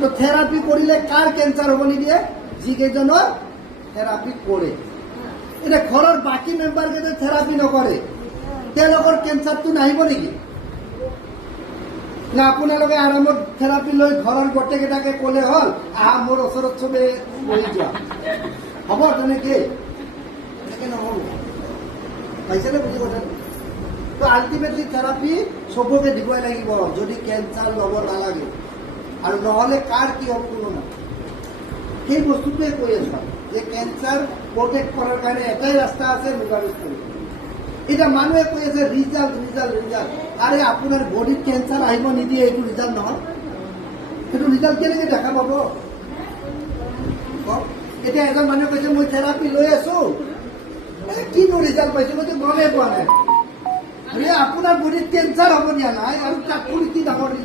তো থেৰাপি কৰিলে কাৰ কেঞ্চাৰ হ'ব নিদিয়ে? যিকেইজনৰ থেৰাপি কৰে। এতিয়া ঘৰৰ বাকী মেম্বাৰ কেইটা থেৰাপি নকৰে, তেওঁলোকৰ কেঞ্চাৰটো নাহিব নেকি? না আপোনালোকে আৰামত থেৰাপি লৈ ঘৰৰ গোটেইকেইটাকে ক'লে হ'ল আহা মোৰ ওচৰত চবে বহি যোৱা, হ'ব? তেনেকে নহ'ব। পাইছেনে বুজি কথা? তো আল্টিমেটলি থেৰাপি চবকে দিবই লাগিব যদি কেঞ্চাৰ ল'ব নালাগে, আৰু নহ'লে কাৰ কি হ'ব কোনো নাই। সেই বস্তুটোৱে কৈ আছো যে কেঞ্চাৰ প্ৰটেক্ট কৰাৰ কাৰণে এটাই ৰাস্তা আছে, মোকাবিলা কৰিব। এতিয়া মানুহে কৈ আছে ৰিজাল্ট ৰিজাল্ট ৰিজাল্ট। আৰে আপোনাৰ বডিত কেঞ্চাৰ আহিব নিদিয়ে, এইটো ৰিজাল্ট নহয়। সেইটো ৰিজাল্ট কেনেকৈ দেখা পাব? এতিয়া এজন মানুহে কৈছে মই থেৰাপি লৈ আছো, কিনো ৰিজাল্ট পাইছো, মইতো গমেই পোৱা নাই। আপোনাৰ বডিত কেঞ্চাৰ হ'ব দিয়া নাই আৰু তাত কি ডাঙৰ ৰিজাল্ট